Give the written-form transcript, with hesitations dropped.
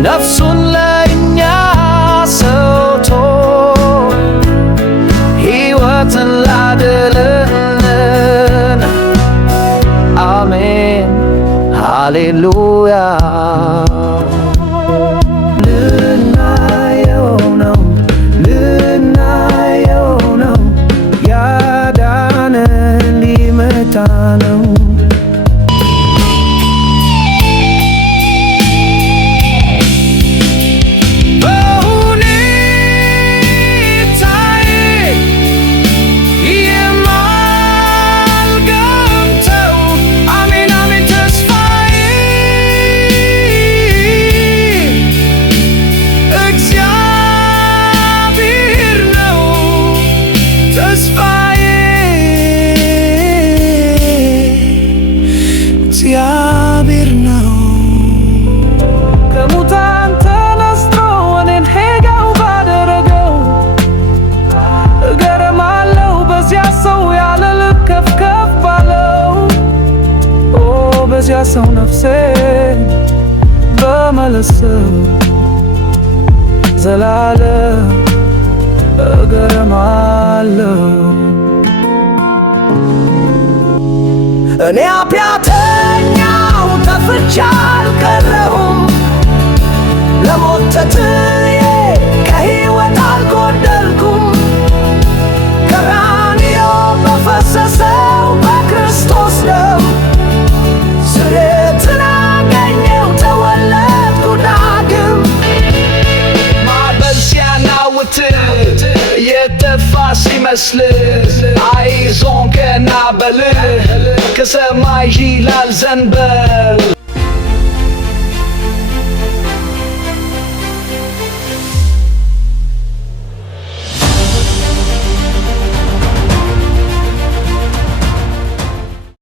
ነፍሱን ለእኛ ሰውቶ ሕይወትን ላደለን። አሜን ሃሌሉያ። ልናየው ነው ያዳነን ሊመጣ ነው። እግዚአብሔር ነው ከሙታን ተነስቶ እኔን ሕያው ባደረገው። እገረማለሁ በዚያ ሰው ያለ ልክ ከፍ ከፍ ባለው። ኦ በዚያ ሰው ነፍሴን በመለሰው ዘላለም እገረማለሁ። እኔ ኃጢአተኛው ጠፍቼ አልቀረሁም። ለሞት ተጥዬ ከሕይወት አልጎደልኩም። ቀራንዮ በፈሰሰው በክርስቶስ ደም ስርየትን አገኘሁ፣ ተወለድኩ ዳግም። ማዕበል ሲያናውጥ የጠፋ ሲመስል አይዞን ቀና በል ከሰማይ ይላል ዘንበል።